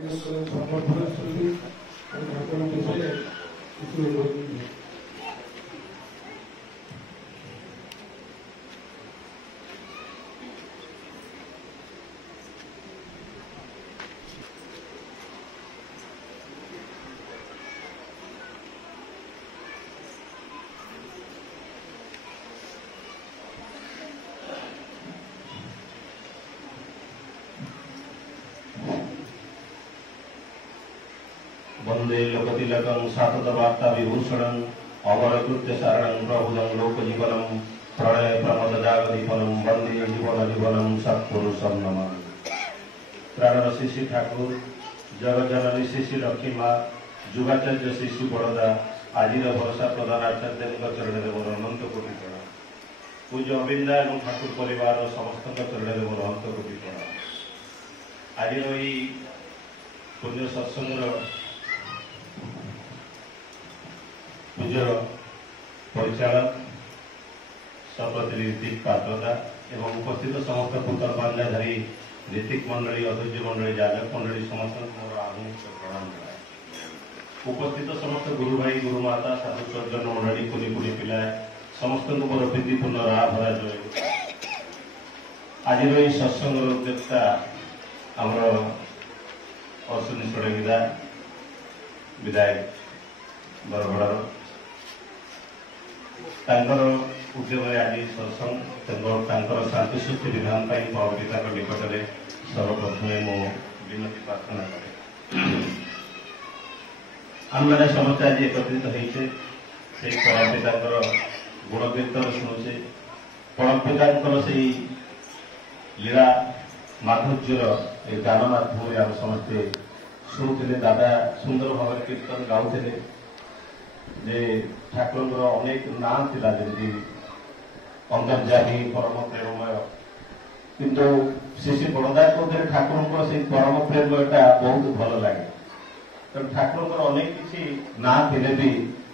ସମର୍ଥନ ଆସୁଛନ୍ତି ଠାକୁରଙ୍କ ବିଷୟରେ କିଛି କହୁଛନ୍ତି। वंदे लोकतिलकं साततवार्ता विभूषणं अमरकृत्य सारणं प्रभुजं लोकजीवनं प्रणय प्रमददागदीपनं वंदे जीवनजीवनं सत्पुरुषं नमामि। प्राणर श्री ठाकुर जगज्जननी श्री लक्ष्मी माँ जुगाचार्य श्री बड़दा आजिर भरोसा प्रधान आचार्य चरण में मोर अनंत कोटि प्रणाम। पूज्य अविंदा और ठाकुर परिवार समस्त चरण में मोर अनंत कोटि प्रणाम। आज पुण्य सत्संग पूज्य परिचालक सप्रति ऋतिक पात्रता एवं उपस्थित समस्त पुत्र पांजाधारी ऋतिक मंडली अधैर्य मंडली जाजक मंडली समस्त मोर आधुनिक प्रणाम कराए। उपस्थित समस्त गुरु भाई गुरु माता साधु सज्जन मंडली कुनी कुनी पिला समस्त मोर प्रीतिपूर्ण राह भरा जय। आज सत्संग उद्योक्ता आमर अश्विनी षडंगी विधायक बरगड़र उद्यम आज सत्संग शांति सृष्टि विधान पिता निकट में सर्वप्रथम मो विनती प्रार्थना करे। आम मैंने समस्त आज एकत्रित होते परम पिता गुण कीर्तन शुणुचे परम पिता से लीला माधुर्यर गान माध्यम आम समस्ते शुणुते। दादा सुंदर भाव कीर्तन गाँव जे ठाकुर अनेक ना था जमी अंतर्जाही परम प्रेममय किंतु श्री बड़दा कहते ठाकुर से परम प्रेममयटा बहुत भल लगे। तो ठाकुर अनेक किसी ना थे भी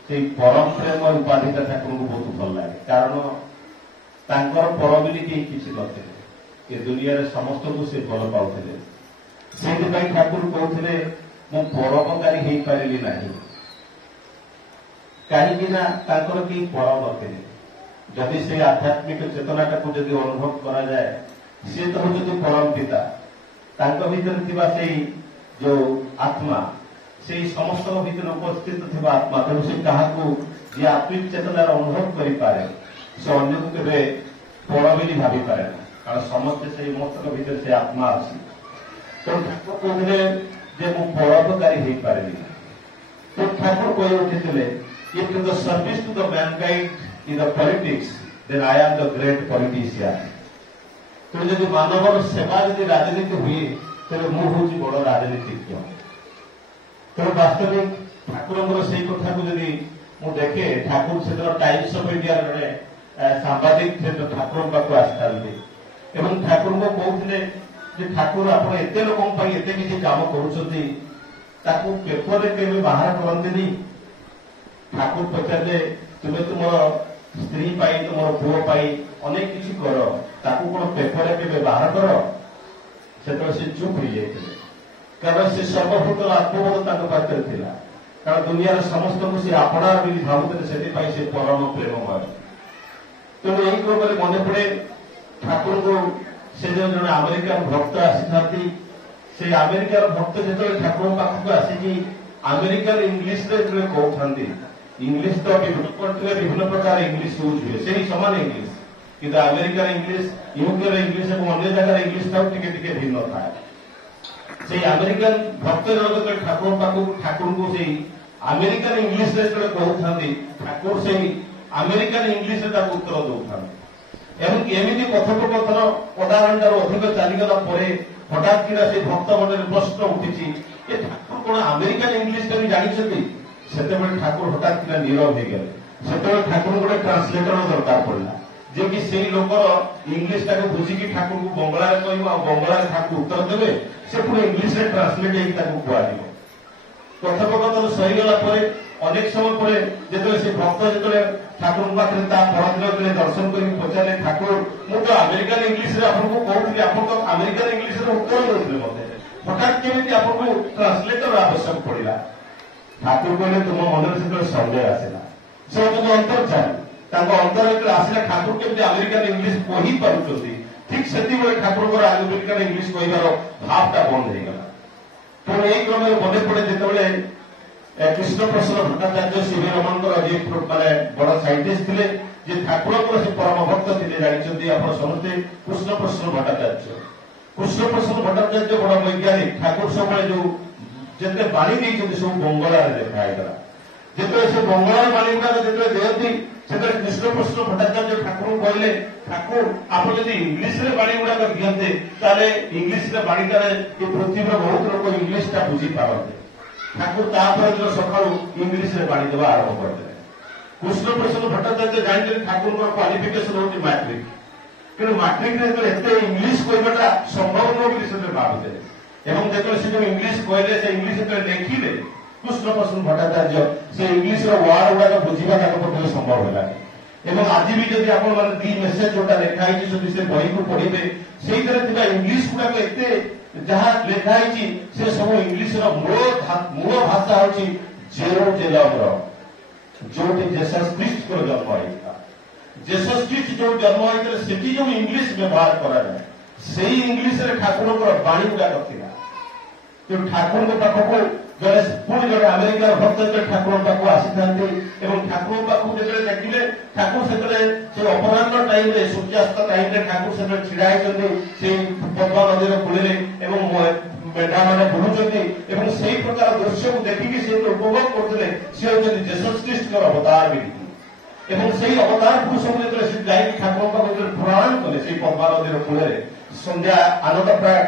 से परम प्रेम उपाधिटा ठाकुर को बहुत भल लगे कारण पर बोली किसी नथे ये दुनिया समस्त को से भल पाते से ठाकुर कहते मु परोपकारी हो पारि ना कहीं पर नथे जदि से आध्यात्मिक चेतनाटा को जब अनुभव करा जाए सी तो हूँ परम पिता भीतर से जो आत्मा से समस्त भीतर उपस्थित थी आत्मा तेणु से क्या जी आत्मिक चेतनार अनुभव करे से अन्य को केवे पर बोली भावी पारे ना कारण समस्ते से मस्तक भीतर से आत्मा अच्छी। तो ठाकुर कहते मु परोपकारी हो पारि तो ठाकुर कही उठे if to the service to the mankind in the politics, then I am the great politician. तो जब मानव सेवा यदि राजनीति हुए तेरे मु हूँ बड़ राजनीतिज्ञ। तो वास्तविक ठाकुर से कथा को जब मु देखे ठाकुर से टाइम्स ऑफ इंडिया रे सांबादिक थे तो ठाकुर पाक आसता एवं ठाकुर को कहते ठाकुर आप एत लोक एत किसी काम करूँ पेपर के बाहर करते ठाकुर पचारे तुम्हें तुम स्त्री तुम पुओ अनेक किसी कर कौन पेपर के बाहर कर से चुप हो जाते कारण से सर्वभूत आत्मबोध पाखे था कारण दुनिया समस्त को सी आपणा बोली भावुते से परम प्रेममय। तेणु यही क्रम मन पड़े ठाकुर को से जो जन अमेरिकार भक्त आसी से अमेरिकार भक्त जो ठाकुर पाखक आसिकी अमेरिकार इंग्लीश कहते इंग्लीश तो विभिन्न कंट्री विभिन्न प्रकार इंग्लीश यूज हुए से समान इंग्लीश किंतु अमेरिकार इंग्लीश यूके इंग्लीश और अन्य जगह इंग्लीश टे भिन्न थाए से अमेरिकन भक्त जन ठाकुर पाक ठाकुर को से अमेरिकन इंग्लीश कहते ठाकुर से अमेरिकन इंग्लीश उत्तर दौरान एमती कथोपकथन उदाहरण अधिक चलीगला हठात कि से भक्त मन प्रश्न उठी ठाकुर कौन अमेरिकन इंग्लीश भी जानते से ठाकुर हठात कि नीरव हो गए से ठाकुर गोटे ट्रांसलेटर दरकार पड़ा जे कि से लोकर इंग्लीश बुझिकी ठाकुर को बंगला कह बंगला ठाकुर उत्तर देवे से पुणी इंग्लीश ट्रांसलेट हो कथोपकथन सहीगला अनेक समय पर जो से भक्त जो ठाकुर पाखे परदिन दर्शन कर पचारे ठाकुर मुझे अमेरिकन इंग्लीश आपको कहती आप अमेरिकन इंग्लीश उत्तर देते मत ହଠାତ୍ କେମିତି ଆପଣଙ୍କୁ ଟ୍ରାନ୍ସଲେଟର ଆବଶ୍ୟକ ପଡିଲା? ଠାକୁର କହିଲେ ତୁମ ମନରେ ସେତେବେଳେ ସନ୍ଦେହ ଆସିଲା। ସେ ହଉଛନ୍ତି ଅନ୍ତର୍ଯାମୀ। ତାଙ୍କ ଅନ୍ତର ଯେତେବେଳେ ଆସିଲା ଠାକୁର କେମିତି ଆମେରିକାନ ଇଂଲିଶ କହିପାରୁଛନ୍ତି, ଠିକ୍ ସେତିକିବେଳେ ଠାକୁରଙ୍କର ଆମେରିକାନ ଇଂଲିଶ କହିବାର ଭାବଟା ବନ୍ଦ ହେଇଗଲା। ତେଣୁ ଏଇ କ୍ରମରେ ମନେ ପଡେ ଯେତେବେଳେ କୃଷ୍ଣପ୍ରସନ୍ନ ଭଟ୍ଟାଚାର୍ଯ୍ୟ ଶିବି ରମଣଙ୍କର ଯିଏ ମାନେ ବଡ ସାଇଣ୍ଟିଷ୍ଟ ଥିଲେ, ଯେ ଠାକୁରଙ୍କର ସେ ପରମ ଭକ୍ତ ଥିଲେ, ଜାଣିଛନ୍ତି ଆପଣ ସମସ୍ତେ କୃଷ୍ଣପ୍ରସନ୍ନ ଭଟ୍ଟାଚାର୍ଯ୍ୟ। କୃଷ୍ଣପ୍ରସନ୍ନ ଭଟ୍ଟାଚାର୍ଯ୍ୟ ବଡ ବୈଜ୍ଞାନିକ। ଠାକୁର ସବୁବେଳେ ଯୋଉ ଯେତେ ବାଣୀ ଦେଇଛନ୍ତି ସବୁ ବଙ୍ଗଳାରେ ଲେଖା ହେଇଗଲା। ଯେତେବେଳେ ସେ ବଙ୍ଗଳାର ବାଣୀ ଗୁଡାକ ଯେତେବେଳେ ଦିଅନ୍ତି, ସେତେବେଳେ କୃଷ୍ଣପ୍ରସନ୍ନ ଭଟ୍ଟାଚାର୍ଯ୍ୟ ଠାକୁରଙ୍କୁ କହିଲେ, ଠାକୁର ଆପଣ ଯଦି ଇଂଲିଶରେ ବାଣୀ ଗୁଡାକ ଦିଅନ୍ତେ, ତାହେଲେ ଇଂଲିଶରେ ବାଣୀ ଦ୍ୱାରା ଏ ପୃଥିବୀର ବହୁତ ଲୋକ ଇଂଲିଶଟା ବୁଝିପାରନ୍ତେ। ଠାକୁର ତାପରେ ଦିନ ସକାଳୁ ଇଂଲିଶରେ ବାଣୀ ଦେବା ଆରମ୍ଭ କରିଦେଲେ। କୃଷ୍ଣପ୍ରସନ୍ନ ଭଟ୍ଟାଚାର୍ଯ୍ୟ ଜାଣିଛନ୍ତି ଠାକୁରଙ୍କର କ୍ୱାଲିଫିକେସନ ହଉଛି ମାଟ୍ରିକ, କିନ୍ତୁ ମାଟ୍ରିକରେ ଯେତେବେଳେ ଏତେ ଇଂଲିଶ କହିବାଟା ସମ୍ଭବ ନୁହଁ ବୋଲି ସେତେବେଳେ ଭାବୁଥିଲେ। ଏବଂ ଯେତେବେଳେ ସେ ଯୋଉ ଇଂଲିଶ କହିଲେ, ସେ ଇଂଲିଶ ଯେତେବେଳେ ଲେଖିଲେ, କୃଷ୍ଣପ୍ରସନ୍ନ ଭଟ୍ଟାଚାର୍ଯ୍ୟ ସେ ଇଂଲିଶର ୱାର୍ଡ ଗୁଡାକ ବୁଝିବା ତାଙ୍କ ପକ୍ଷରେ ସମ୍ଭବ ହେଲାନି। ଏବଂ ଆଜି ବି ଯଦି ଆପଣମାନେ ଦି ମେସେଜ ଯୋଉଟା ଲେଖା ହେଇଛି, ଯଦି ସେ ବହିକୁ ପଢିବେ, ସେଇଥିରେ ଥିବା ଇଂଲିଶ ଗୁଡାକ ଏତେ ଯାହା ଲେଖା ହେଇଛି, ସେ ସବୁ ଇଂଲିଶର ମୂଳ ଭାଷା ହଉଛି ଜେରୁଜେଲମର, ଯୋଉଠି ଜେସସ୍ ଖ୍ରୀଷ୍ଟଙ୍କର ଜନ୍ମ ହେଇଥିଲା। ଜେସସ୍ ଖ୍ରୀଷ୍ଟ ଯୋଉ ଜନ୍ମ ହେଇଥିଲେ, ସେଠି ଯୋଉ ଇଂଲିଶ ବ୍ୟବହାର କରାଯାଏ, ସେଇ ଇଂଲିଶରେ ଠାକୁରଙ୍କର ବାଣୀ ଗୁଡାକ ଥିଲା। ତେଣୁ ଠାକୁରଙ୍କ ପାଖକୁ ପୁଣି ଜଣେ ଆମେରିକାର ଭକ୍ତ ଯେତେବେଳେ ଠାକୁରଙ୍କ ପାଖକୁ ଆସିଥାନ୍ତି ଏବଂ ଠାକୁରଙ୍କ ପାଖକୁ ଯେତେବେଳେ ଦେଖିଲେ, ଠାକୁର ସେତେବେଳେ ସେ ଅପରାହ୍ନ ଟାଇମରେ, ସୂର୍ଯ୍ୟାସ୍ତ ଟାଇମରେ ଠାକୁର ସେତେବେଳେ ଛିଡା ହେଇଛନ୍ତି ସେଇ ପଦ୍ମା ନଦୀର କୂଳରେ ଏବଂ ମେଣ୍ଢାମାନେ ବୁଲୁଛନ୍ତି ଏବଂ ସେଇ ପ୍ରକାର ଦୃଶ୍ୟକୁ ଦେଖିକି ସେ ଉପଭୋଗ କରୁଥିଲେ। ସେ ହଉଛନ୍ତି ଜେସସ୍ ଖ୍ରୀଷ୍ଟଙ୍କର ଅବତାର ବୋଲି। ଏବଂ ସେଇ ଅବତାର ପୁରୁଷକୁ ଯେତେବେଳେ ସେ ଯାଇକି ଠାକୁରଙ୍କ ପାଖକୁ ଯେତେବେଳେ ପ୍ରଣାମ କଲେ ସେଇ ପଦ୍ମା ନଦୀର କୂଳରେ ସନ୍ଧ୍ୟା ଆନନ୍ଦ ପ୍ରାୟ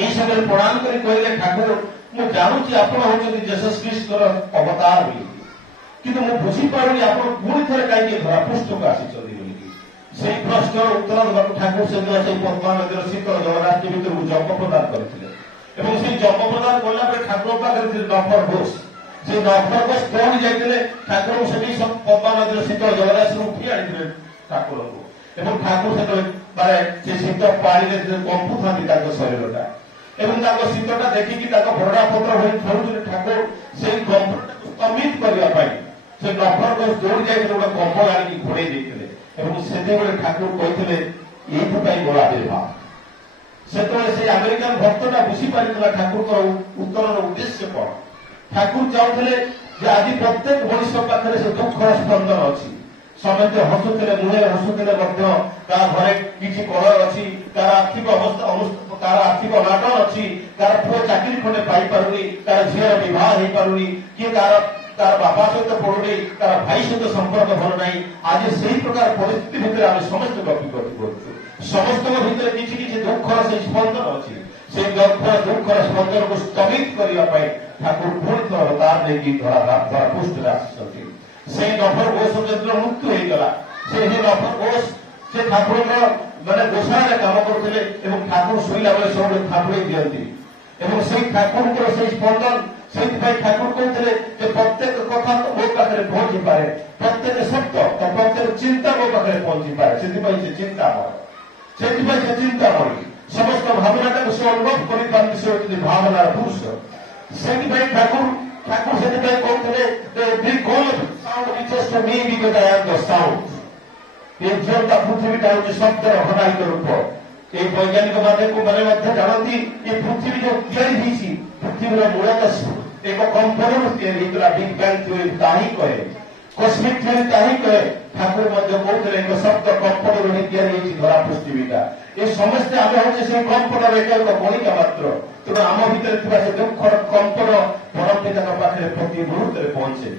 এই ସମୟରେ ପ୍ରଣାମ କରି କହିଲେ, ଠାକୁର ମୁଁ ଜାଣୁଛି ଆପଣ ହଉଛନ୍ତି ଜେସସ୍ ଖ୍ରୀଷ୍ଟଙ୍କର ଅବତାର ବୋଲି, କିନ୍ତୁ ମୁଁ ବୁଝିପାରୁନି ଆପଣ ପୁଣି ଥରେ କାହିଁକି ଧରାପୃଷ୍ଠକୁ ଆସିଛନ୍ତି ବୋଲିକି। ସେଇ ପ୍ରଶ୍ନର ଉତ୍ତର ଦେବାକୁ ଠାକୁର ସେଦିନ ସେଇ ପଦ୍ମା ନଦୀର ଶୀତଳ ଜଳରାଶି ଭିତରକୁ ଜପ ପ୍ରଦାନ କରିଥିଲେ। ଏବଂ ସେଇ ଜପ ପ୍ରଦାନ କଲା ପରେ ଠାକୁରଙ୍କ ପାଖରେ ଥିଲେ ନଫର ଘୋଷ। ସେ ନଫର ଘୋଷ ଦୌଡ଼ି ଯାଇଥିଲେ ଠାକୁରଙ୍କୁ ସେଠି ପଦ୍ମା ନଦୀର ଶୀତଳ ଜଳରାଶିରୁ ଉଠି ଆଣିଥିଲେ ଠାକୁରଙ୍କୁ। ଏବଂ ଠାକୁର ସେତେବେଳେ ମାନେ ସେ ଶୀତ ପାଣିରେ କମ୍ପୁଥାନ୍ତି ତାଙ୍କ ଶରୀରଟା ଏବଂ ତାଙ୍କ ଶୀତଟା ଦେଖିକି ତାଙ୍କ ଭରଡ଼ା ପତ୍ର ହୋଇ ଖେଳୁଥିଲେ। ଠାକୁର ସେଇ କମ୍ପଟାକୁ ସ୍ତମ୍ଭିତ କରିବା ପାଇଁ ସେ ନଫର ଘୋଷ ଦୌଡ଼ି ଯାଇଥିଲେ, ଗୋଟେ କମ୍ବଳ ଆଣିକି ଘୋଡେଇ ଦେଇଥିଲେ ଏବଂ ସେତେବେଳେ ଠାକୁର କହିଥିଲେ, ଏଇଥିପାଇଁ ମୋର ଆବିର୍ଭାବ। ସେତେବେଳେ ସେଇ ଆମେରିକାନ ଭକ୍ତଟା ବୁଝିପାରିଥିଲା ଠାକୁରଙ୍କର ଉତ୍ତରର ଉଦ୍ଦେଶ୍ୟ କଣ। ଠାକୁର ଚାହୁଁଥିଲେ ଯେ ଆଜି ପ୍ରତ୍ୟେକ ମଣିଷ ପାଖରେ ସେ ଦୁଃଖର ସ୍ପନ୍ଦନ ଅଛି। ସମସ୍ତେ ହସୁଥିଲେ, ମୁହଁରେ ହସୁଥିଲେ ମଧ୍ୟ କାହା ଘରେ କିଛି କଳହ ଅଛି, କାହାର ଆର୍ଥିକ ଅବସ୍ଥା, କାହାର ଆର୍ଥିକ ଅନାଟନ ଅଛି, କାହାର ପୁଅ ଚାକିରି ଖଣ୍ଡେ ପାଇପାରୁନି, କାହାର ଝିଅର ବିବାହ ହେଇପାରୁନି, କିଏ କାହାର ବାପା ସହିତ ପଡୁନି, କାହାର ଭାଇ ସହିତ ସମ୍ପର୍କ ଭଲ ନାହିଁ। ଆଜି ସେଇ ପ୍ରକାର ପରିସ୍ଥିତି ଭିତରେ ଆମେ ସମସ୍ତେ ଗତି କରୁଛୁ। ସମସ୍ତଙ୍କ ଭିତରେ କିଛି କିଛି ଦୁଃଖର ସେଇ ସ୍ପନ୍ଦନ ଅଛି। ସେଇ ଦୁଃଖର ସ୍ପନ୍ଦନକୁ ସ୍ଥଗିତ କରିବା ପାଇଁ ଠାକୁର ପୁଣି ଥର ଅବତାର ନେଇକି ଧରାପୃଷ୍ଠରେ ଆସିଛନ୍ତି। ସେଇ ନଫର ଘୋଷ ଯେତେବେଳେ ମୃତ୍ୟୁ ହେଇଗଲା, ସେଇ ନଫର ଘୋଷ ସେ ଠାକୁରଙ୍କର ମାନେ ଗୋଶାଳରେ କାମ କରୁଥିଲେ ଏବଂ ଠାକୁର ଶୋଇଲା ବେଳେ ସବୁବେଳେ ଥାପୁଡ଼େଇ ଦିଅନ୍ତି ଏବଂ ସେଇ ଠାକୁରଙ୍କର ସେଇ ସ୍ପନ୍ଦନ, ସେଇଥିପାଇଁ ଠାକୁର କହୁଥିଲେ ଯେ ପ୍ରତ୍ୟେକ କଥା ମୋ ପାଖରେ ପହଞ୍ଚିପାରେ, ପ୍ରତ୍ୟେକ ସତ୍ୟ ପ୍ରତ୍ୟେକ ଚିନ୍ତା ମୋ ପାଖରେ ପହଞ୍ଚିପାରେ। ସେଥିପାଇଁ ସେ ଚିନ୍ତାମୟ, ସେଥିପାଇଁ ସେ ଚିନ୍ତାମୟୀ। ସମସ୍ତ ଭାବନାଟାକୁ ସେ ଅନୁଭବ କରିପାରନ୍ତି। ସେ ହଉଛନ୍ତି ଭାବନାର ପୁରୁଷ। ସେଥିପାଇଁ ଠାକୁର ସେଥିପାଇଁ କହୁଥିଲେ ଝିଅଟା ପୃଥିବୀଟା ହଉଛି ଶବ୍ଦର ଘନାୟିତ ରୂପ। এই বৈজ্ঞানিক মানে ମଧ୍ୟ ଜାଣନ୍ତି ଏ ପୃଥିବୀ ଯୋଉ ତିଆରି ହେଇଛି, ପୃଥିବୀର ମୂଳତଃ ଏକ କମ୍ପନରୁ ତିଆରି ହେଇଥିଲା। ବିଗ୍ ବ୍ୟାଙ୍ଗ ଥିଓରି ତାହା ହିଁ କହେ, କସ୍ମିକ ଥିଓରି ତାହା ହିଁ କହେ। ଠାକୁର ମଧ୍ୟ କହୁଥିଲେ ଏକ ଶବ୍ଦ କମ୍ପନରୁ ହିଁ ତିଆରି ହେଇଛି ଧରା ପୃଥିବୀଟା। ଏ ସମସ୍ତେ ଆମେ ହଉଛି ସେଇ କମ୍ପନର ଏକ କଣିକା ମାତ୍ର। ତେଣୁ ଆମ ଭିତରେ ଥିବା ସେ ଦୁଃଖର କମ୍ପନ ପରମ ପିତାଙ୍କ ପାଖରେ ପ୍ରତି ମୁହୂର୍ତ୍ତରେ ପହଞ୍ଚେ।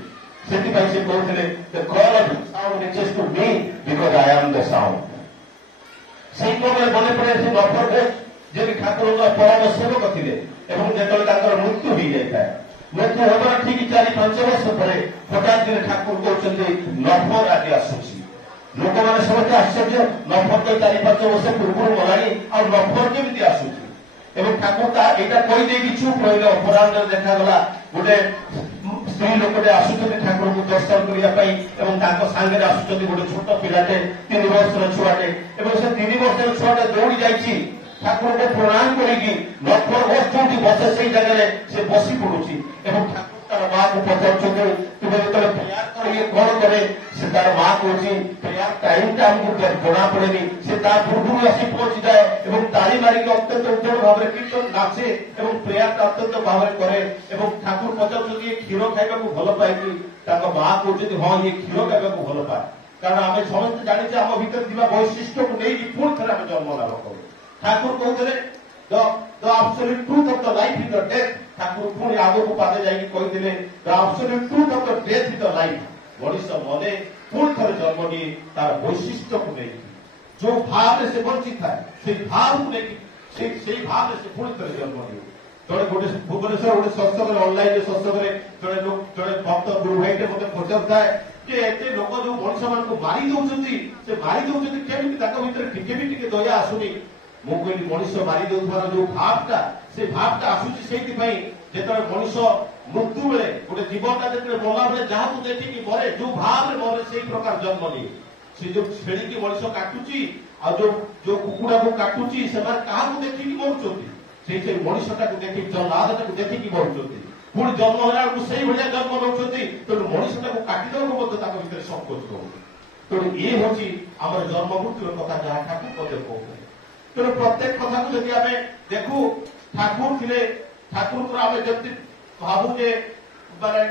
ସେଥିପାଇଁ ସେ କହୁଥିଲେ the call of sound reaches to me because I am the sound। ସେଇ କ୍ରମରେ ମନେ ପଡେ ସେ ନଫର ଘୋଷ ଯିଏକି ଠାକୁରଙ୍କର ପରମ ସେବକ ଥିଲେ ଏବଂ ଯେତେବେଳେ ତାଙ୍କର ମୃତ୍ୟୁ ହେଇଯାଇଥାଏ, ମୃତ୍ୟୁ ହେବାର ଠିକ 4-5 ବର୍ଷ ପରେ ହଠାତ୍ ଦିନେ ଠାକୁର କହୁଛନ୍ତି ନଫର ଆଜି ଆସୁଛି। ଲୋକମାନେ ସମସ୍ତେ ଆଶ୍ଚର୍ଯ୍ୟ, ନଫର ତ 4-5 ବର୍ଷ ପୂର୍ବରୁ ଗଲାଣି, ଆଉ ନଫର କେମିତି ଆସୁଛି? ଏବଂ ଠାକୁର ଏଇଟା କହିଦେଇକି ଚୁପ୍ ରହିଲେ। ଅପରାହ୍ନରେ ଦେଖାଗଲା ଗୋଟେ ସ୍ତ୍ରୀ ଲୋକଟେ ଆସୁଛନ୍ତି ଠାକୁରଙ୍କୁ ଦର୍ଶନ କରିବା ପାଇଁ ଏବଂ ତାଙ୍କ ସାଙ୍ଗରେ ଆସୁଛନ୍ତି ଗୋଟେ ଛୋଟ ପିଲାଟେ, 3 ବର୍ଷର ଛୁଆଟେ ଏବଂ ସେ 3 ବର୍ଷର ଛୁଆଟେ ଦୌଡ଼ି ଯାଇଛି ଠାକୁରଙ୍କୁ ପ୍ରଣାମ କରିକି ଲକ୍ଷ୍ମଣ ଘୋଷ ଯୋଉଠି ବସେ ସେଇ ଜାଗାରେ ସେ ବସି ପଡୁଛି ଏବଂ ଠାକୁର ତାର ମାକୁ ପଚାରୁଛନ୍ତି ତୁମେ ଯେତେବେଳେ ପ୍ରେୟାର କର ଇଏ କଣ କରେ ସେ ତାର ମା କହୁଛି ପ୍ରେୟାର ଟାଇମଟା ଆମକୁ ଜଣା ପଡେନି ସେ ତା ପୂର୍ବରୁ ଆସି ପହଞ୍ଚିଯାଏ ଏବଂ ତାଳି ମାରିକି ଅତ୍ୟନ୍ତ ଉଜ୍ଜଳ ଭାବରେ କୀର୍ତ୍ତନ ନାଚେ ଏବଂ ପ୍ରେୟାରଟା ଅତ୍ୟନ୍ତ ଭାବରେ କରେ ଏବଂ ଠାକୁର ପଚାରୁଛନ୍ତି ଇଏ କ୍ଷୀର ଖାଇବାକୁ ଭଲ ପାଏ କି ତାଙ୍କ ମା କହୁଛନ୍ତି ହଁ ଇଏ କ୍ଷୀର ଖାଇବାକୁ ଭଲ ପାଏ କାରଣ ଆମେ ସମସ୍ତେ ଜାଣିଛେ ଆମ ଭିତରେ ଥିବା ବୈଶିଷ୍ଟ୍ୟକୁ ନେଇକି ପୁଣି ଥରେ ଆମେ ଜନ୍ମ ଲାଭ କରୁ ଠାକୁର କହୁଥିଲେ the absolute truth of the life is the death ଠାକୁର ପୁଣି ଆଗକୁ ପାଦେ ଯାଇକି କହିଥିଲେ the absolute truth of the death is the life ମଣିଷ ମନେ ପୁଣି ଥରେ ଜନ୍ମ ନିଏ ତାର ବୈଶିଷ୍ଟ୍ୟକୁ ନେଇକି ଯୋଉ ଭାବରେ ସେ ବଞ୍ଚିଥାଏ ସେଇ ଭାବକୁ ନେଇକି ସେଇ ଭାବରେ ସେ ପୁଣି ଥରେ ଜନ୍ମ ନିଏ ଜଣେ ଗୋଟେ ଭୁବନେଶ୍ୱର ଗୋଟେ ସତ୍ସଙ୍ଗରେ ଅନଲାଇନରେ ସତ୍ସଙ୍ଗରେ ଜଣେ ଭକ୍ତ ଗୁରୁ ଭାଇଟେ ମତେ ପଚାରୁଥାଏ ଯେ ଏତେ ଲୋକ ଯୋଉ ମଣିଷ ମାନଙ୍କୁ ମାରି ଦଉଛନ୍ତି ସେ ମାରି ଦଉଛନ୍ତି କେମିତି ତାଙ୍କ ଭିତରେ ଟିକେ ବି ଟିକେ ଦୟା ଆସୁନି ମୁଁ କହିଲି ମଣିଷ ମାରି ଦେଉଥିବାର ଯୋଉ ଭାବଟା ସେ ଭାବଟା ଆସୁଛି ସେଇଥିପାଇଁ ଯେତେବେଳେ ମଣିଷ ମୃତ୍ୟୁ ବେଳେ ଗୋଟେ ଜୀବନଟା ଯେତେବେଳେ ମଲା ବେଳେ ଯାହାକୁ ଦେଖିକି ମରେ ଯୋଉ ଭାବରେ ମରେ ସେଇ ପ୍ରକାର ଜନ୍ମ ନିଏ ସେ ଯୋଉ ଛେଳିକି ମଣିଷ କାଟୁଛି ଆଉ ଯୋଉ କୁକୁଡ଼ାକୁ କାଟୁଛି ସେମାନେ କାହାକୁ ଦେଖିକି ମରୁଛନ୍ତି ସେଇ ମଣିଷଟାକୁ ଦେଖି ଜଲ୍ଲାଦଟାକୁ ଦେଖିକି ମରୁଛନ୍ତି ପୁଣି ଜନ୍ମ ହେଲା ବେଳକୁ ସେଇଭଳିଆ ଜନ୍ମ ନେଉଛନ୍ତି ତେଣୁ ମଣିଷଟାକୁ କାଟିଦେବାକୁ ମଧ୍ୟ ତାଙ୍କ ଭିତରେ ସଂକୋଚ ରହୁଛି ତେଣୁ ଇଏ ହଉଛି ଆମର ଜନ୍ମ ମୃତ୍ୟୁର କଥା ଯାହା ଠାକୁର ମଧ୍ୟ କହୁଥିଲେ ତେଣୁ ପ୍ରତ୍ୟେକ କଥାକୁ ଯଦି ଆମେ ଦେଖୁ ଠାକୁର ଥିଲେ ଠାକୁରଙ୍କର ଆମେ ଯେମିତି ଭାବୁ ଯେ ମାନେ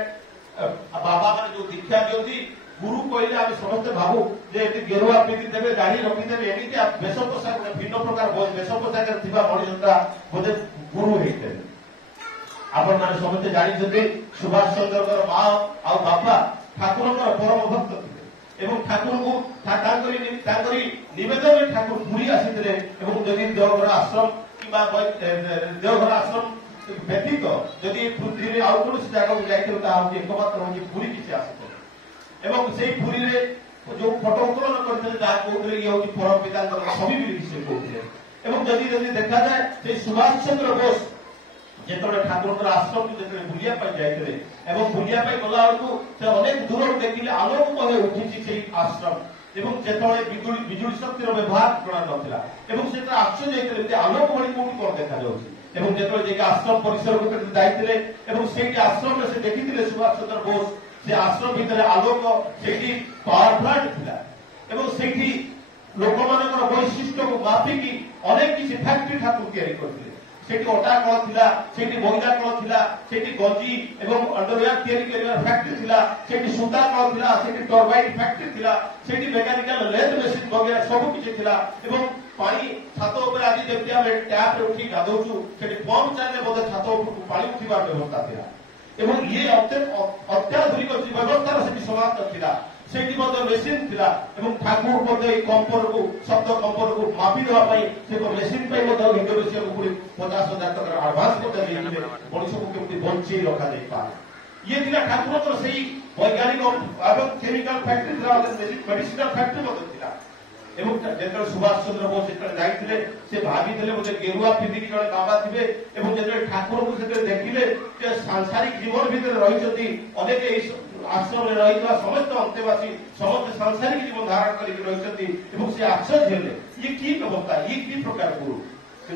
ବାବା ମାନେ ଯୋଉ ଦୀକ୍ଷା ଦିଅନ୍ତି ଗୁରୁ କହିଲେ ଆମେ ସମସ୍ତେ ଭାବୁ ଯେ ଏଠି ଗେରୁଆ ପିନ୍ଧିଦେବେ ଦାଢି ରଖିଦେବେ ଏମିତି ବେଶ ପୋଷାକ ଭିନ୍ନ ପ୍ରକାର ବେଶ ପୋଷାକରେ ଥିବା ମଣିଷଟା ବୋଧେ ଗୁରୁ ହେଇଥିଲେ ଆପଣମାନେ ସମସ୍ତେ ଜାଣିଛନ୍ତି ସୁଭାଷ ଚନ୍ଦ୍ରଙ୍କର ମା ଆଉ ବାପା ଠାକୁରଙ୍କର ପରମ ଭକ୍ତ ଥିଲେ ଏବଂ ଠାକୁରଙ୍କୁ ତାଙ୍କରି ନିବେଦନରେ ଠାକୁର ପୁରୀ ଆସିଥିଲେ ଏବଂ ଯଦି ଦେଓଘର ଆଶ୍ରମ କିମ୍ବା ଦେଓଘର ଆଶ୍ରମ ବ୍ୟତୀତ ଯଦି ପୃଥିବୀରେ ଆଉ କୌଣସି ଜାଗାକୁ ଯାଇଥିଲେ ତାହା ହଉଛି ଏକମାତ୍ର ହଉଛି ପୁରୀକି ସେ ଆସିଥିଲେ ଏବଂ ସେଇ ପୁରୀରେ ଯୋଉ ଫଟୋ ଉତ୍ତୋଳନ କରିଥିଲେ ଯାହା କହୁଥିଲେ ଇଏ ହଉଛି ପରମ ପିତାଙ୍କର ଛବି ବୋଲି ସେ କହୁଥିଲେ ଏବଂ ଯଦି ଦେଖାଯାଏ ସେଇ ସୁଭାଷ ଚନ୍ଦ୍ର ବୋଷ ଯେତେବେଳେ ଠାକୁରଙ୍କର ଆଶ୍ରମକୁ ଯେତେବେଳେ ବୁଲିବା ପାଇଁ ଯାଇଥିଲେ ଏବଂ ବୁଲିବା ପାଇଁ ଗଲା ବେଳକୁ ସେ ଅନେକ ଦୂରରୁ ଦେଖିଲେ ଆଲୋକମୟ ଉଠିଛି ସେଇ ଆଶ୍ରମ ଏବଂ ଯେତେବେଳେ ବିଜୁଳି ଶକ୍ତିର ବ୍ୟବହାର ଜଣା ନଥିଲା ଏବଂ ସେତେବେଳେ ଆଶ୍ଚର୍ଯ୍ୟ ହେଇଥିଲେ ଯେ ଆଲୋକ ଭଳି କୋଉଠି କଣ ଦେଖାଯାଉଛି ଏବଂ ଯେତେବେଳେ ଯାଇକି ଆଶ୍ରମ ପରିସରକୁ ଯାଇଥିଲେ ଏବଂ ସେଇଠି ଆଶ୍ରମରେ ସେ ଦେଖିଥିଲେ ସୁଭାଷ ଚନ୍ଦ୍ର ବୋଷ ସେ ଆଶ୍ରମ ଭିତରେ ଆଲୋକ ସେଇଠି ପାୱାର ପ୍ଲାଣ୍ଟ ଥିଲା ଏବଂ ସେଇଠି ଲୋକମାନଙ୍କର ବୈଶିଷ୍ଟ୍ୟକୁ ମାପିକି ଅନେକ କିଛି ଫ୍ୟାକ୍ଟ୍ରି ଠାକୁର ତିଆରି କରିଥିଲେ ସେଠି ଅଟା କଳ ଥିଲା ସେଠି ମଇଦା କଳ ଥିଲା ସେଠି ଗଞ୍ଜି ଏବଂ ଅଣ୍ଡରୱେୟାର ତିଆରି କରିବାର ଫ୍ୟାକ୍ଟ୍ରି ଥିଲା ସେଠି ସୂତା କଳ ଥିଲା ସେଠି ଟର୍ବାଇନ ଫ୍ୟାକ୍ଟ୍ରି ଥିଲା ସେଠି ମେକାନିକାଲ ଲେଥ୍ ମେସିନ ବଗେରା ସବୁ କିଛି ଥିଲା ଏବଂ ପାଣି ଛାତ ଉପରେ ଆଜି ଯେମିତି ଆମେ ଟ୍ୟାପରେ ଉଠି ଗାଧଉଛୁ ସେଠି ପମ୍ପ ଚାଲିଲେ ମଧ୍ୟ ଛାତ ଉପରକୁ ପାଣି ଉଠିବାର ବ୍ୟବସ୍ଥା ଥିଲା ଏବଂ ଇଏ ଅତ୍ୟାଧୁନିକ ବ୍ୟବସ୍ଥାର ସେଠି ସମାପ୍ତ ଥିଲା ସେଇଠି ମଧ୍ୟ ମେସିନ୍ ଥିଲା ଏବଂ ଠାକୁର ମଧ୍ୟ ଏଇ କମ୍ପନକୁ ଶବ୍ଦ କମ୍ପନକୁ ମାପି ଦେବା ପାଇଁ ସେ ମେସିନ୍ ପାଇଁ ମଧ୍ୟ ଇଣ୍ଡୋନେସିଆକୁ ପୁଣି 50,000 ଟଙ୍କାର ଆଡଭାନ୍ସ ମଧ୍ୟ ଦେଇଥିଲେ ମଣିଷକୁ କେମିତି ବଞ୍ଚେଇ ରଖାଯାଇପାରେ ଇଏ ଥିଲା ଠାକୁରଙ୍କର ସେଇ ବୈଜ୍ଞାନିକ ଏବଂ କେମିକାଲ ଫ୍ୟାକ୍ଟ୍ରି ଥିଲା ମେଡିସିନାଲ ଫ୍ୟାକ୍ଟ୍ରି ମଧ୍ୟ ଥିଲା ଏବଂ ଯେତେବେଳେ ସୁଭାଷ ଚନ୍ଦ୍ର ବୋଷ ଯେତେବେଳେ ଯାଇଥିଲେ ସେ ଭାବିଥିଲେ ବୋଧେ ଗେରୁଆ ପିନ୍ଧିକି ଜଣେ ବାବା ଥିବେ ଏବଂ ଯେତେବେଳେ ଠାକୁରଙ୍କୁ ସେତେବେଳେ ଦେଖିଲେ ଯେ ସାଂସାରିକ ଜୀବନ ଭିତରେ ରହିଛନ୍ତି ଅନେକ ଏଇ ଆଶ୍ରମରେ ରହିଥିବା ସମସ୍ତ ଅନ୍ତେବାସୀ ସମସ୍ତେ ସାଂସାରିକ ଜୀବନ ଧାରଣ କରିକି ରହିଛନ୍ତି ଏବଂ ସେ ଆଶ୍ଚର୍ଯ୍ୟ ହେଲେ ଇଏ କି ବ୍ୟବସ୍ଥା ଇଏ କି ପ୍ରକାର ଗୁରୁ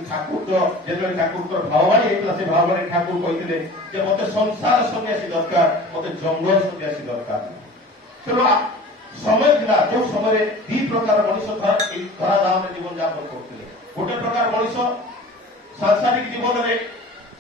ଠାକୁର ଯେତେବେଳେ ଠାକୁରଙ୍କର ଭାବବାଣୀ ହେଇଥିଲା ସେ ଭାବବାଣୀ ଠାକୁର କହିଥିଲେ ଯେ ମତେ ସଂସାର ସନ୍ନ୍ୟାସୀ ଦରକାର ମତେ ଜଙ୍ଗଲ ସନ୍ନ୍ୟାସୀ ଦରକାର ତେଣୁ ସମୟ ଥିଲା ଯୋଉ ସମୟରେ ଦି ପ୍ରକାର ମଣିଷ ଧରାଧାମରେ ଜୀବନ ଯାପନ କରୁଥିଲେ ଗୋଟେ ପ୍ରକାର ମଣିଷ ସାଂସାରିକ ଜୀବନରେ